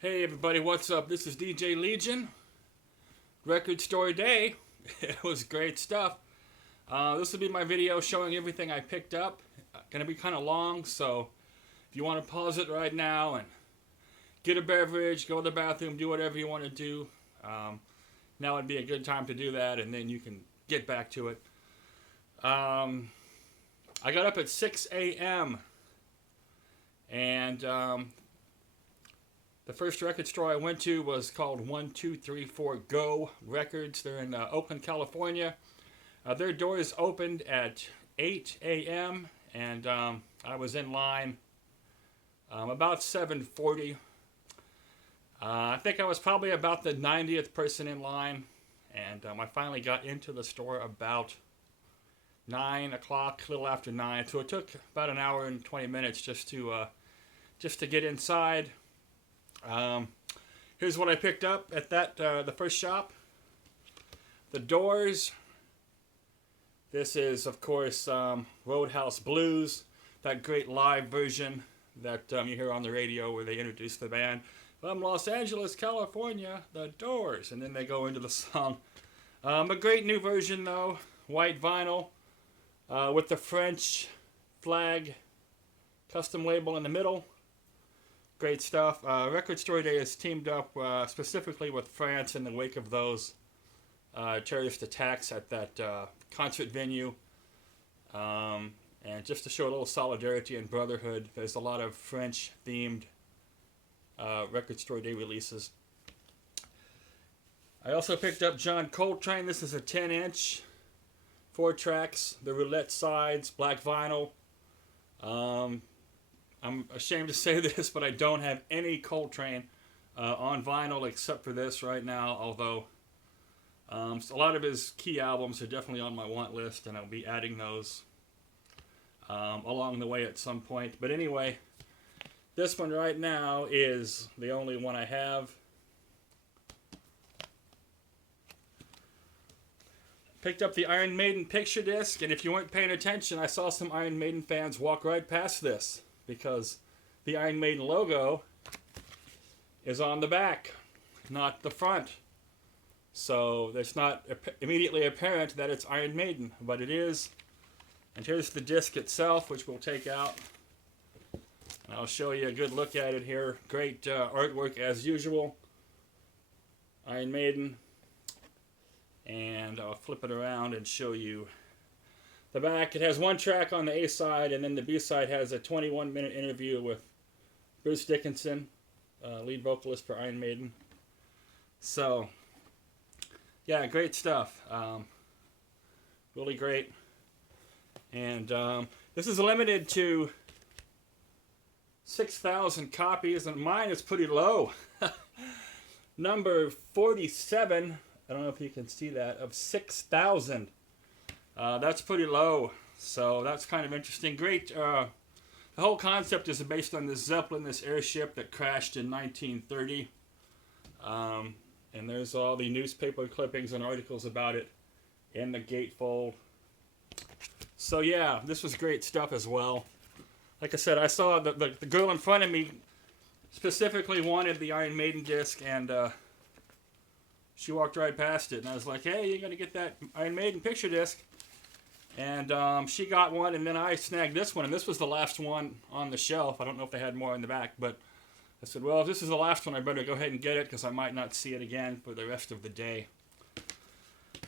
Hey everybody, what's up? This is DJ Legion. Record Store Day. It was great stuff. This will be my video showing everything I picked up. Gonna be kind of long, so if you want to pause it right now and get a beverage, go to the bathroom, do whatever you want to do, now would be a good time to do that, and then you can get back to it. I got up at 6 a.m. and the first record store I went to was called 1234 Go Records. They're in Oakland, California. Their doors opened at 8 a.m. and I was in line about 7:40. I think I was probably about the 90th person in line, and I finally got into the store about 9 o'clock, a little after 9. So it took about an hour and 20 minutes just to get inside. Here's what I picked up at the first shop. The Doors. This is, of course, Roadhouse Blues, that great live version that you hear on the radio where they introduce the band. From Los Angeles, California, The Doors. And then they go into the song. A great new version, though. White vinyl with the French flag custom label in the middle. Great stuff. Record Store Day is teamed up specifically with France in the wake of those terrorist attacks at that concert venue. And just to show a little solidarity and brotherhood, there's a lot of French-themed Record Store Day releases. I also picked up John Coltrane. This is a 10-inch, 4 tracks, the roulette sides, black vinyl. I'm ashamed to say this, but I don't have any Coltrane on vinyl except for this right now, although so a lot of his key albums are definitely on my want list, and I'll be adding those along the way at some point. But anyway, this one right now is the only one I have. Picked up the Iron Maiden picture disc, and if you weren't paying attention, I saw some Iron Maiden fans walk right past this, because the Iron Maiden logo is on the back, not the front. So it's not immediately apparent that it's Iron Maiden, but it is. And here's the disc itself, which we'll take out. And I'll show you a good look at it here. Great artwork as usual. Iron Maiden. And I'll flip it around and show you the back. It has one track on the A side, and then the B side has a 21-minute interview with Bruce Dickinson, lead vocalist for Iron Maiden. So, yeah, great stuff. Really great. And this is limited to 6,000 copies, and mine is pretty low. Number 47, I don't know if you can see that, of 6,000. That's pretty low, so that's kind of interesting. Great. The whole concept is based on this Zeppelin, this airship that crashed in 1930. And there's all the newspaper clippings and articles about it in the gatefold. So yeah, this was great stuff as well. Like I said, I saw the girl in front of me specifically wanted the Iron Maiden disc, and she walked right past it. And I was like, hey, you got to get that Iron Maiden picture disc. And she got one, and then I snagged this one, and this was the last one on the shelf. I don't know if they had more in the back, but I said, well, if this is the last one, I better go ahead and get it, because I might not see it again for the rest of the day.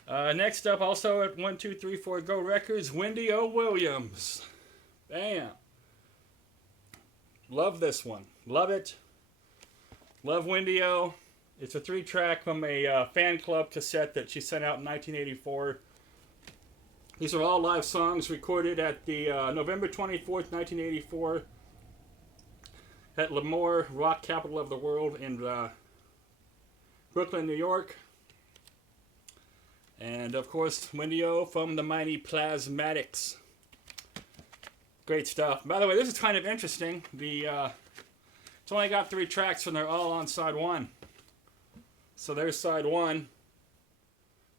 Next up, also at 1234 Go Records, Wendy O. Williams. Bam. Love this one. Love it. Love Wendy O. It's a 3-track from a fan club cassette that she sent out in 1984. These are all live songs recorded at the November 24th, 1984 at Lemoore, rock capital of the world, in Brooklyn, New York. And, of course, Wendy O from the mighty Plasmatics. Great stuff. By the way, this is kind of interesting. It's only got 3 tracks, and they're all on side 1. So there's side 1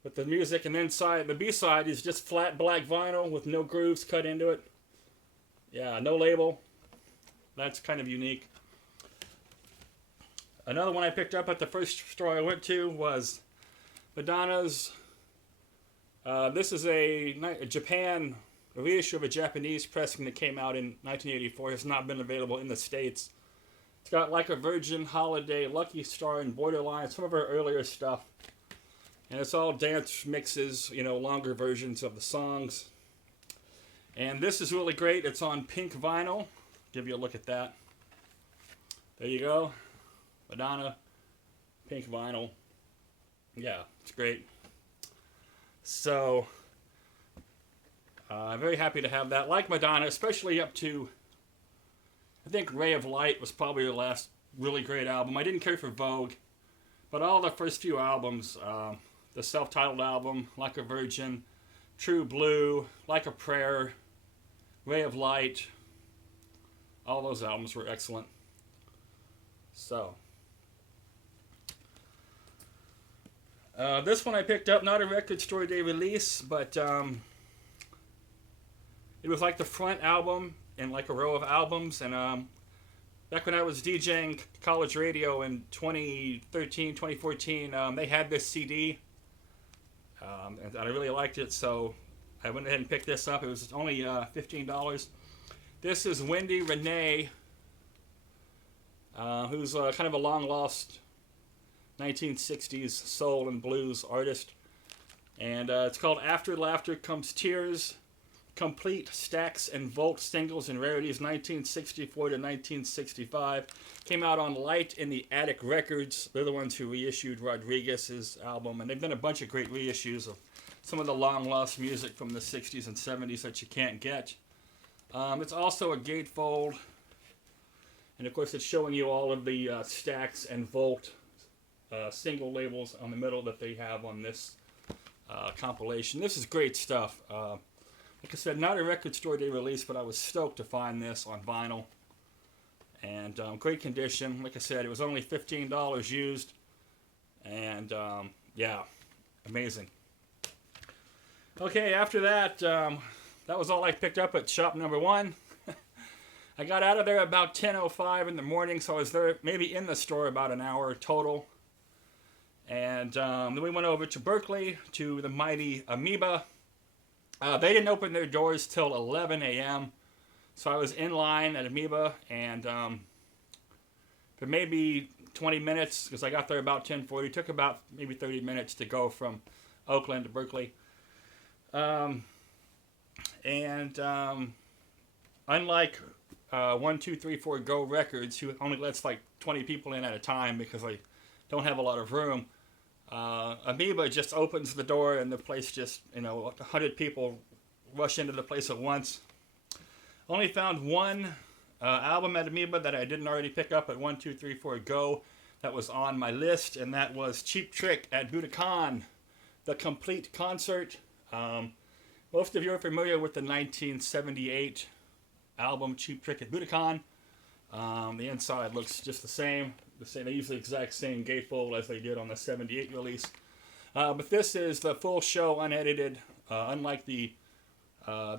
with the music, and then the B side is just flat black vinyl with no grooves cut into it. Yeah, no label. That's kind of unique. Another one I picked up at the first store I went to was Madonna's. This is a Japan a reissue of a Japanese pressing that came out in 1984. Has not been available in the States. It's got Like a Virgin, Holiday, Lucky Star, and Borderline, some of her earlier stuff. And it's all dance mixes, you know, longer versions of the songs. And this is really great. It's on pink vinyl. Give you a look at that. There you go. Madonna, pink vinyl. Yeah, it's great. So, I'm very happy to have that. Like Madonna, especially up to, I think Ray of Light was probably her last really great album. I didn't care for Vogue, but all the first few albums, the self-titled album, Like a Virgin, True Blue, Like a Prayer, Ray of Light, all those albums were excellent. So, this one I picked up, not a Record Store Day release, but it was like the front album in like a row of albums. And back when I was DJing college radio in 2013, 2014, they had this CD, and I really liked it, so I went ahead and picked this up. It was only $15. This is Wendy Renee, who's kind of a long-lost 1960s soul and blues artist. And it's called After Laughter Comes Tears, Complete Stax and Volt Singles and Rarities, 1964 to 1965. Came out on Light in the Attic Records. They're the ones who reissued Rodriguez's album, and they've done a bunch of great reissues of some of the long-lost music from the 60s and 70s that you can't get. It's also a gatefold, and of course it's showing you all of the Stax and Volt single labels on the middle that they have on this compilation. This is great stuff. Like I said, not a Record Store Day release, but I was stoked to find this on vinyl. And great condition. Like I said, it was only $15 used. And yeah, amazing. Okay, after that, that was all I picked up at shop number one. I got out of there about 10:05 in the morning, so I was there maybe in the store about an hour total. And then we went over to Berkeley to the mighty Amoeba. They didn't open their doors till 11 a.m. So I was in line at Amoeba, and for maybe 20 minutes, because I got there about 10:40. It took about maybe 30 minutes to go from Oakland to Berkeley. Unlike 1, 2, 3, 4 Go Records, who only lets like 20 people in at a time because they don't have a lot of room, Amoeba just opens the door and the place just, 100 people rush into the place at once. Only found one album at Amoeba that I didn't already pick up at 1, 2, 3, 4 Go that was on my list, and that was Cheap Trick at Budokan, the complete concert. Most of you are familiar with the 1978 album Cheap Trick at Budokan. The inside looks just the same. They use the exact same gatefold as they did on the 78 release. But this is the full show unedited, unlike the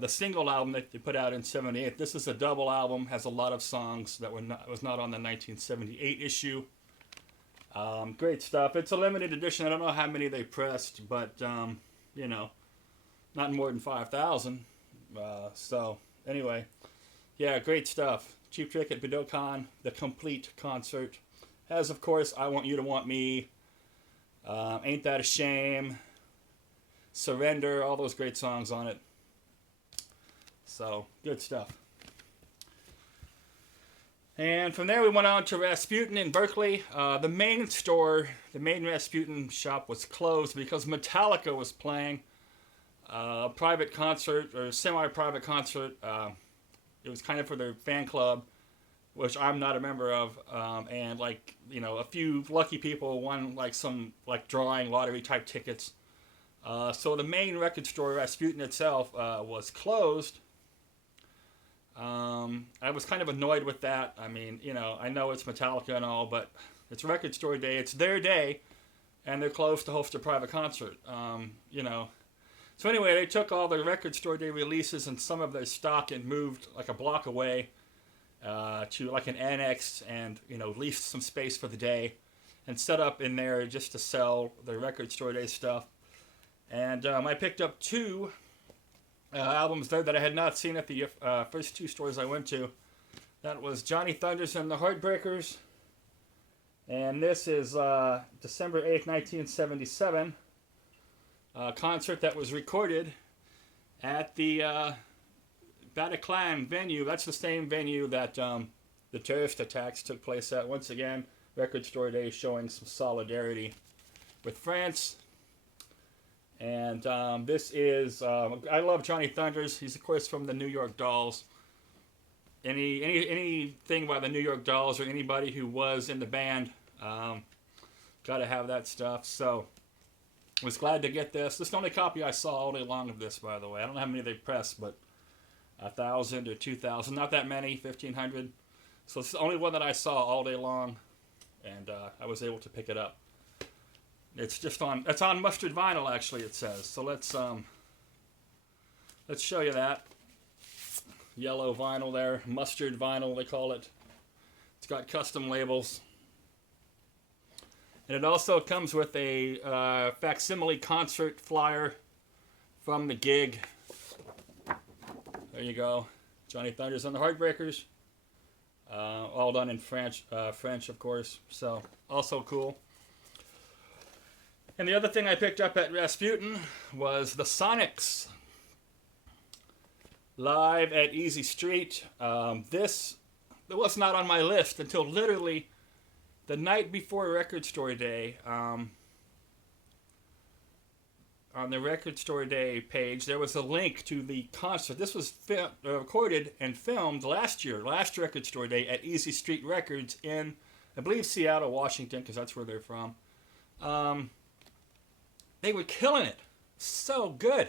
single album that they put out in 78. This is a double album, has a lot of songs that was not on the 1978 issue. Great stuff. It's a limited edition. I don't know how many they pressed, but, not more than 5,000. So, anyway, yeah, great stuff. Cheap Trick at Budokan, the complete concert. Has, of course, I Want You to Want Me, Ain't That a Shame, Surrender, all those great songs on it. So, good stuff. And from there we went on to Rasputin in Berkeley. The main store, the main Rasputin shop was closed because Metallica was playing a private concert, or semi-private concert. It was kind of for their fan club, which I'm not a member of, and a few lucky people won some drawing lottery type tickets. So the main record store, Rasputin itself, was closed. I was kind of annoyed with that. I mean, I know it's Metallica and all, but it's Record Store Day. It's their day, and they're closed to host a private concert. So anyway, they took all the Record Store Day releases and some of their stock and moved like a block away. to like an annex and, you know, lease some space for the day and set up in there just to sell the Record Store Day stuff. And I picked up two albums there that I had not seen at the first two stores I went to. That was Johnny Thunders and the Heartbreakers. And this is December 8th, 1977. A concert that was recorded at the Bataclan venue. That's the same venue that the terrorist attacks took place at. Once again, Record Store Day showing some solidarity with France. And this is, I love Johnny Thunders. He's, of course, from the New York Dolls. Anything by the New York Dolls or anybody who was in the band, got to have that stuff. So, was glad to get this. This is the only copy I saw all day long of this, by the way. I don't know how many they pressed, but 1,000 or 2,000. Not that many, 1,500. So it's the only one that I saw all day long, and I was able to pick it up. It's just on. It's on mustard vinyl, actually. It says. So let's show you that yellow vinyl there, mustard vinyl they call it. It's got custom labels, and it also comes with a facsimile concert flyer from the gig. There you go, Johnny Thunders and the Heartbreakers. All done in French, of course. So also cool. And the other thing I picked up at Rasputin was the Sonics live at Easy Street. This was not on my list until literally the night before Record Store Day. On the Record Store Day page, there was a link to the concert. This was recorded and filmed last Record Store Day at Easy Street Records in, I believe, Seattle, Washington, because that's where they're from. They were killing it. So good.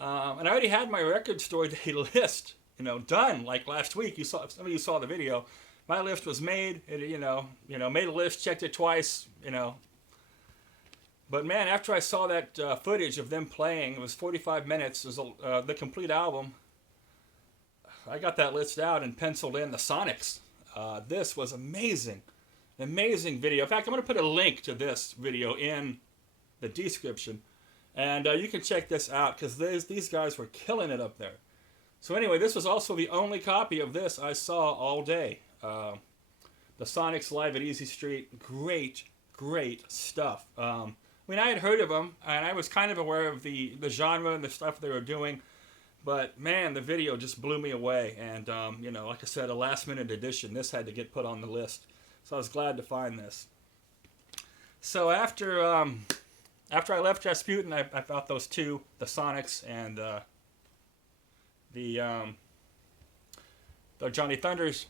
And I already had my Record Store Day list, done like last week. Some of you saw the video. My list was made. It, made a list, checked it twice. But man, after I saw that footage of them playing, it was 45 minutes. It was the complete album. I got that list out and penciled in the Sonics. This was amazing, amazing video. In fact, I'm going to put a link to this video in the description, and you can check this out because these guys were killing it up there. So anyway, this was also the only copy of this I saw all day. The Sonics live at Easy Street, great stuff. I had heard of them, and I was kind of aware of the genre and the stuff they were doing, but man, the video just blew me away. And like I said, a last-minute edition. This had to get put on the list, so I was glad to find this. So after I left Rasputin, I found those two, the Sonics and the Johnny Thunders.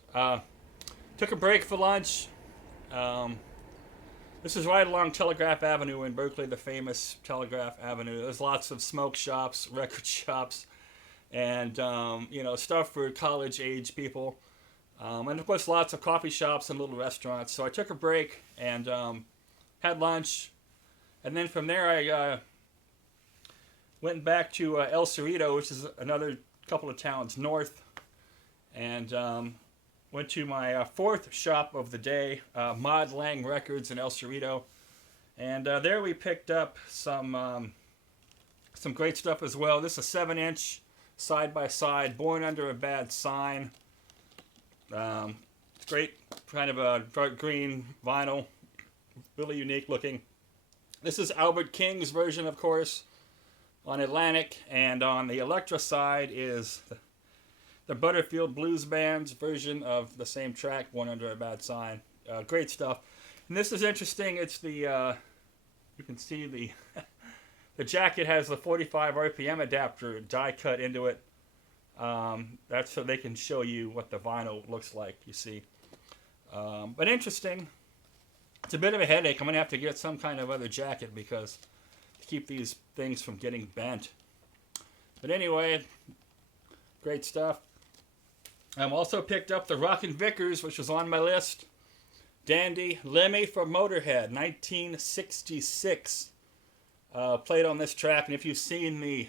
Took a break for lunch. This is right along Telegraph Avenue in Berkeley, the famous Telegraph Avenue. There's lots of smoke shops, record shops, and stuff for college-age people. And of course, lots of coffee shops and little restaurants. So I took a break and had lunch. And then from there, I went back to El Cerrito, which is another couple of towns north, and went to my fourth shop of the day, Mod Lang Records in El Cerrito. And there we picked up some great stuff as well. This is a 7-inch side-by-side, Born Under a Bad Sign. Great kind of a dark green vinyl, really unique looking. This is Albert King's version, of course, on Atlantic, and on the Elektra side is the Butterfield Blues Band's version of the same track, Born Under a Bad Sign. Great stuff. And this is interesting. It's the, you can see the jacket has the 45 RPM adapter die cut into it. That's so they can show you what the vinyl looks like, you see. But interesting. It's a bit of a headache. I'm going to have to get some kind of other jacket because to keep these things from getting bent. But anyway, great stuff. I've also picked up the Rockin' Vickers, which was on my list. Dandy Lemmy from Motorhead, 1966. Played on this track, and if you've seen the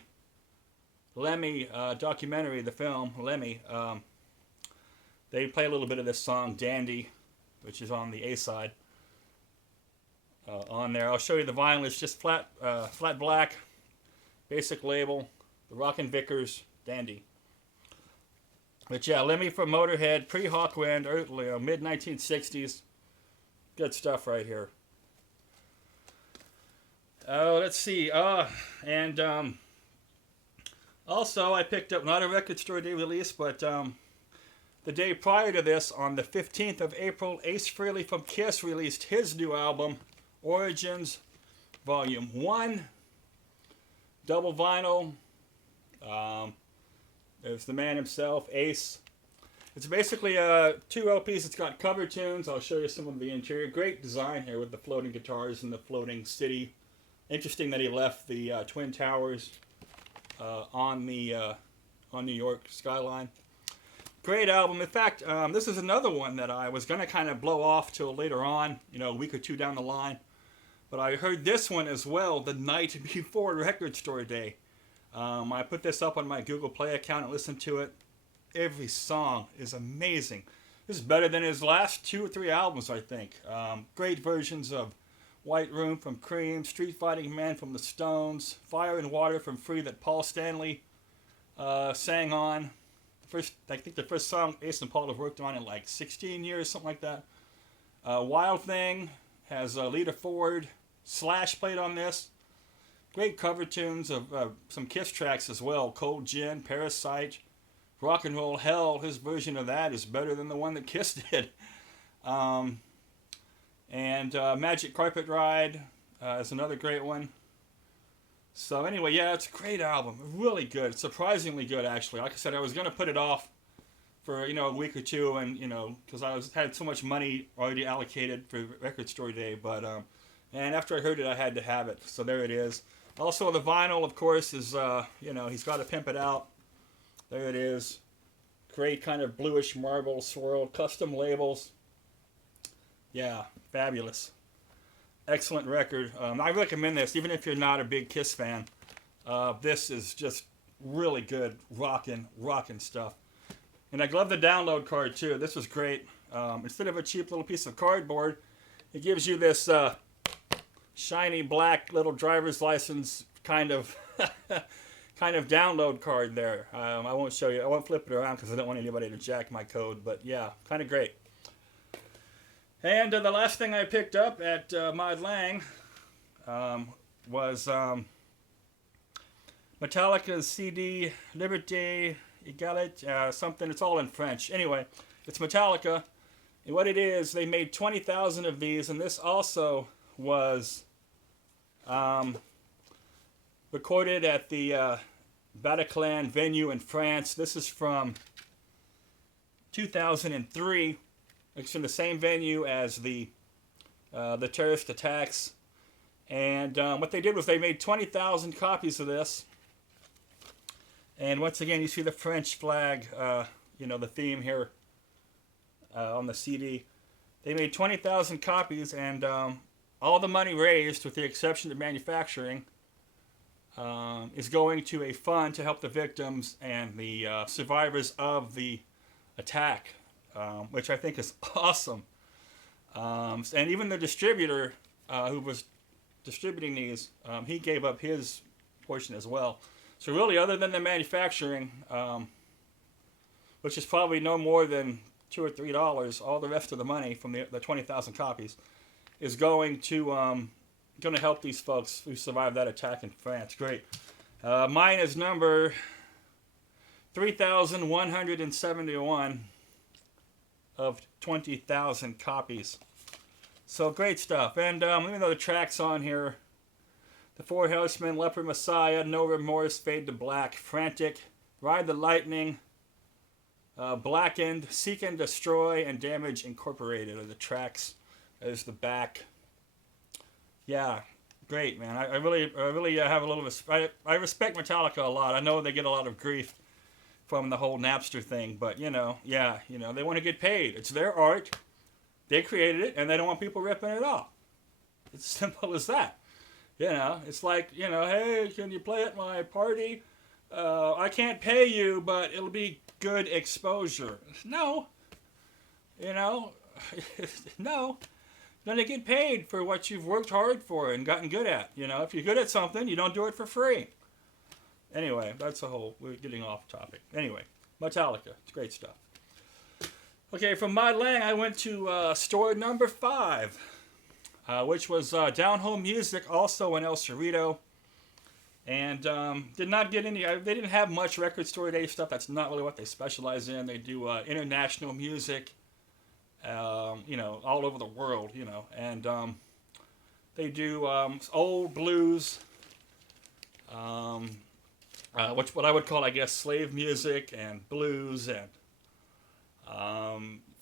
Lemmy documentary, the film Lemmy, They play a little bit of this song, Dandy, which is on the A side. On there, I'll show you the vinyl. It's just flat black, basic label, the Rockin' Vickers Dandy. But yeah, Lemmy from Motorhead, pre-Hawkwind, mid 1960s. Good stuff right here. Oh, let's see. And also I picked up, not a Record Store Day release, but the day prior to this, on the 15th of April, Ace Frehley from Kiss released his new album, Origins, Volume 1, double vinyl. There's the man himself, Ace. It's basically 2 LPs. It's got cover tunes. I'll show you some of the interior. Great design here with the floating guitars and the floating city. Interesting that he left the Twin Towers on New York skyline. Great album. In fact, this is another one that I was going to kind of blow off till later on, a week or two down the line. But I heard this one as well the night before Record Store Day. I put this up on my Google Play account and listened to it. Every song is amazing. This is better than his last 2 or 3 albums, I think. Great versions of White Room from Cream, Street Fighting Man from the Stones, Fire and Water from Free that Paul Stanley sang on. I think the first song Ace and Paul have worked on in like 16 years, something like that. Wild Thing has Lita Ford, Slash played on this. Great cover tunes of some Kiss tracks as well. Cold Gin, Parasite, Rock and Roll Hell. His version of that is better than the one that Kiss did. Magic Carpet Ride is another great one. So anyway, yeah, it's a great album. Really good. It's surprisingly good, actually. Like I said, I was going to put it off for, a week or two, and, because I had so much money already allocated for Record Store Day. But, and after I heard it, I had to have it. So there it is. Also, the vinyl, of course, is, he's got to pimp it out. There it is. Great kind of bluish marble swirled custom labels. Yeah, fabulous. Excellent record. I recommend this, even if you're not a big Kiss fan. This is just really good rockin' stuff. And I love the download card too. This was great. Instead of a cheap little piece of cardboard, it gives you this shiny black little driver's license kind of download card there. I won't show you. I won't flip it around because I don't want anybody to jack my code. But yeah, kind of great. And the last thing I picked up at Mod Lang was Metallica's CD Liberté Égalité, something. It's all in French. Anyway, it's Metallica. And what it is, they made 20,000 of these, and this also was recorded at the Bataclan venue in France. This is from 2003. It's in the same venue as the terrorist attacks. And what they did was they made 20,000 copies of this. And once again, you see the French flag, the theme here on the CD. They made 20,000 copies, and all the money raised, with the exception of manufacturing, is going to a fund to help the victims and the survivors of the attack. Which I think is awesome. And even the distributor who was distributing these, he gave up his portion as well. So really, other than the manufacturing, which is probably no more than $2 or $3, all the rest of the money from the 20,000 copies is going to help these folks who survived that attack in France. Great. Mine is number 3,171. Of 20,000 copies. So great stuff. And let me know the tracks on here. The Four Horsemen, Leper Messiah, No Remorse, Fade to Black, Frantic, Ride the Lightning, Blackened, Seek and Destroy, and Damage Incorporated are the tracks. There's the back. Yeah, great, man. I really have a little respect. I respect Metallica a lot. I know they get a lot of grief from the whole Napster thing, but they want to get paid. It's their art. They created it, and they don't want people ripping it off. It's simple as that. It's like, hey, can you play at my party? I can't pay you, but it'll be good exposure. No, You know, no. You're gonna get paid for what you've worked hard for and gotten good at. You know, if you're good at something, you don't do it for free. Anyway, that's the whole. We're getting off topic. Anyway, Metallica, it's great stuff. Okay, from Mod Lang, I went to store number 5, which was Down Home Music, also in El Cerrito. And did not get any. They didn't have much record store day stuff. That's not really what they specialize in. They do international music, you know, all over the world, you know, and they do old blues, which what I would call, I guess, slave music and blues and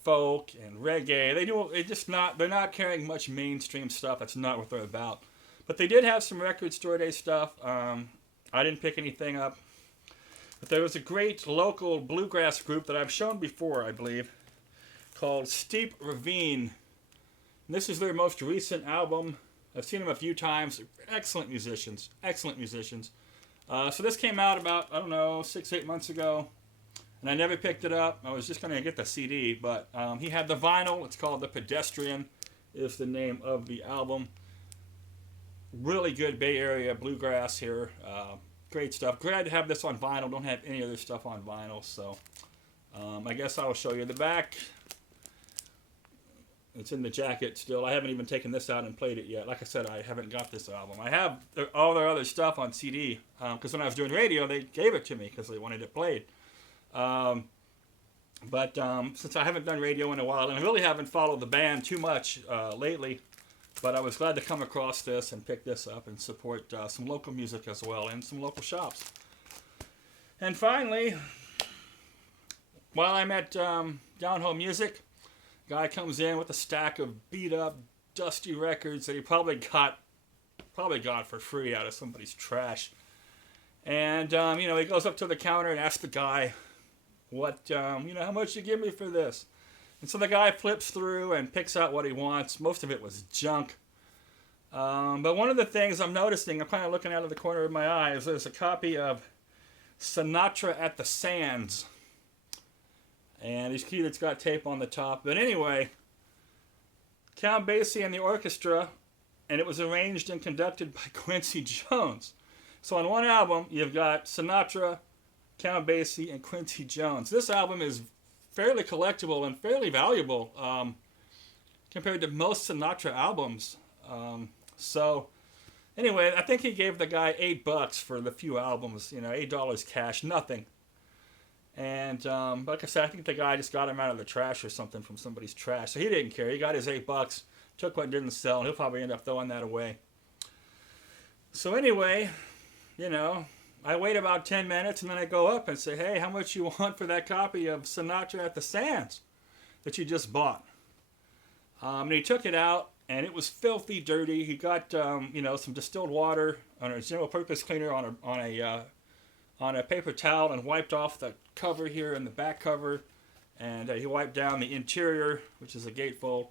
folk and reggae. They do. They just not. They're not carrying much mainstream stuff. That's not what they're about. But they did have some record store day stuff. I didn't pick anything up. But there was a great local bluegrass group that I've shown before, I believe, called Steep Ravine. And this is their most recent album. I've seen them a few times. Excellent musicians. Excellent musicians. So this came out about, I don't know, 6-8 months ago. And I never picked it up. I was just going to get the CD. But he had the vinyl. It's called The Pedestrian is the name of the album. Really good Bay Area bluegrass here. Great stuff. Glad to have this on vinyl. Don't have any other stuff on vinyl. So I guess I'll show you the back. It's in the jacket still. I haven't even taken this out and played it yet. Like I said, I haven't got this album. I have all their other stuff on CD. Because when I was doing radio, they gave it to me because they wanted it played. But since I haven't done radio in a while, and I really haven't followed the band too much lately, but I was glad to come across this and pick this up and support some local music as well and some local shops. And finally, while I'm at Down Home Music, guy comes in with a stack of beat up, dusty records that he probably got for free out of somebody's trash. And you know, he goes up to the counter and asks the guy, "What you know, how much you give me for this?" And so the guy flips through and picks out what he wants. Most of it was junk. But one of the things I'm noticing, I'm kind of looking out of the corner of my eye, is there's a copy of Sinatra at the Sands. And he's cute, it's got tape on the top. But anyway, Count Basie and the orchestra, and it was arranged and conducted by Quincy Jones. So on one album, you've got Sinatra, Count Basie, and Quincy Jones. This album is fairly collectible and fairly valuable compared to most Sinatra albums. So anyway, I think he gave the guy $8 for the few albums, you know, $8 cash, nothing. And like I said, I think the guy just got him out of the trash or something from somebody's trash. So he didn't care. He got his $8, took what didn't sell, and he'll probably end up throwing that away. So anyway, you know, I wait about 10 minutes and then I go up and say, "Hey, how much you want for that copy of Sinatra at the Sands that you just bought?" And he took it out and it was filthy dirty. He got, you know, some distilled water on a general purpose cleaner on a paper towel and wiped off the cover here and the back cover. And he wiped down the interior, which is a gatefold.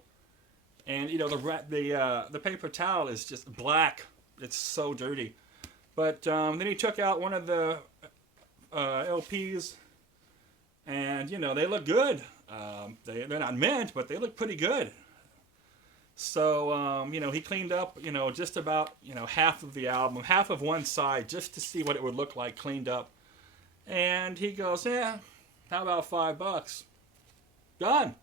And, you know, the paper towel is just black. It's so dirty. But then he took out one of the LPs, and, you know, they look good. They're not mint, but they look pretty good. So, you know, he cleaned up, you know, just about, you know, half of the album, half of one side, just to see what it would look like cleaned up. And he goes, "Yeah, how about $5? Done."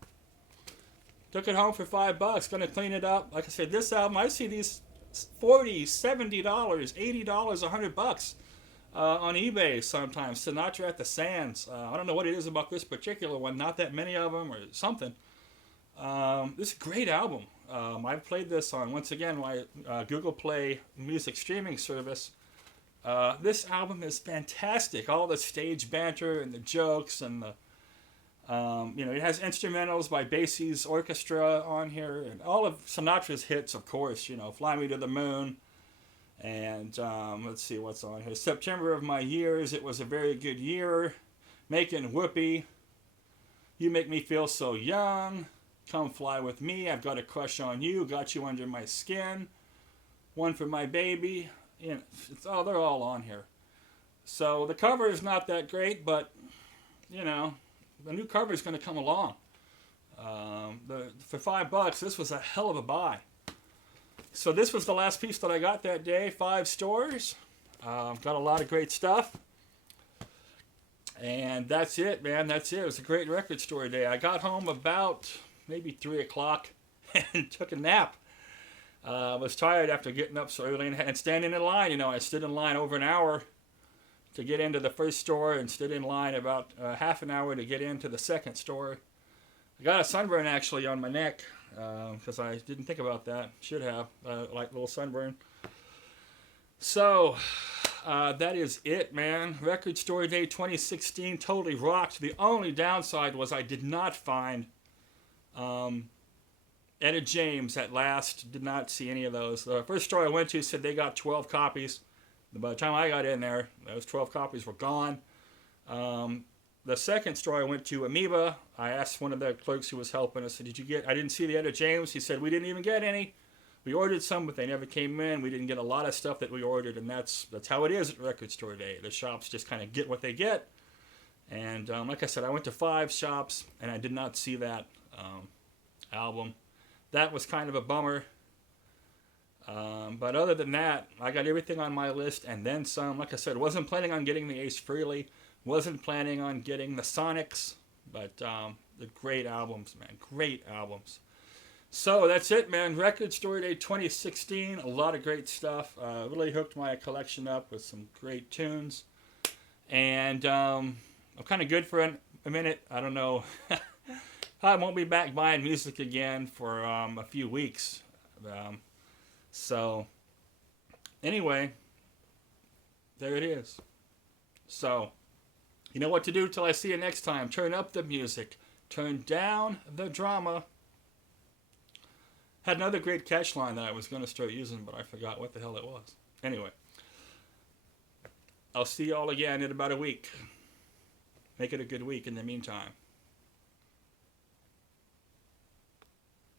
Took it home for $5. Gonna clean it up. Like I said, this album, I see these $40, $70, $80, $100 on eBay sometimes. Sinatra at the Sands. I don't know what it is about this particular one. Not that many of them or something. This is a great album. I've played this on, once again, my Google Play music streaming service. This album is fantastic. All the stage banter and the jokes and the, you know, it has instrumentals by Basie's orchestra on here, and all of Sinatra's hits, of course, you know, "Fly Me to the Moon," and let's see what's on here. "September of My Years," "It Was a Very Good Year," "Making Whoopee," "You Make Me Feel So Young," "Come Fly With Me," "I've Got a Crush on You," "Got You Under My Skin," "One for My Baby." You know, they're all on here. So the cover is not that great, but, you know, the new cover is going to come along. For $5, this was a hell of a buy. So this was the last piece that I got that day. 5 stores. Got a lot of great stuff. And that's it, man. That's it. It was a great record store day. I got home about maybe 3 o'clock and took a nap. I was tired after getting up so early and standing in line. You know, I stood in line over an hour to get into the first store and stood in line about half an hour to get into the second store. I got a sunburn actually on my neck because I didn't think about that. Should have, like a little sunburn. So that is it, man. Record Store Day 2016 totally rocked. The only downside was I did not find Etta James at last. Did not see any of those. The first store I went to said they got 12 copies. By the time I got in there, those 12 copies were gone. The second store I went to, Amoeba, I asked one of the clerks who was helping. I said, "Did you get?" I didn't see the Etta James. He said, "We didn't even get any. We ordered some, but they never came in. We didn't get a lot of stuff that we ordered, and that's how it is at Record Store Day. The shops just kind of get what they get." And like I said, I went to 5 shops, and I did not see that album. That was kind of a bummer. But other than that, I got everything on my list, and then some. Like I said, wasn't planning on getting the Ace Frehley. Wasn't planning on getting the Sonics, but the great albums, man. Great albums. So that's it, man. Record Store Day 2016. A lot of great stuff. Really hooked my collection up with some great tunes. And I'm kind of good for a minute. I don't know. I won't be back buying music again for a few weeks. So anyway, there it is. So you know what to do till I see you next time. Turn up the music. Turn down the drama. Had another great catch line that I was going to start using, but I forgot what the hell it was. Anyway, I'll see you all again in about a week. Make it a good week in the meantime.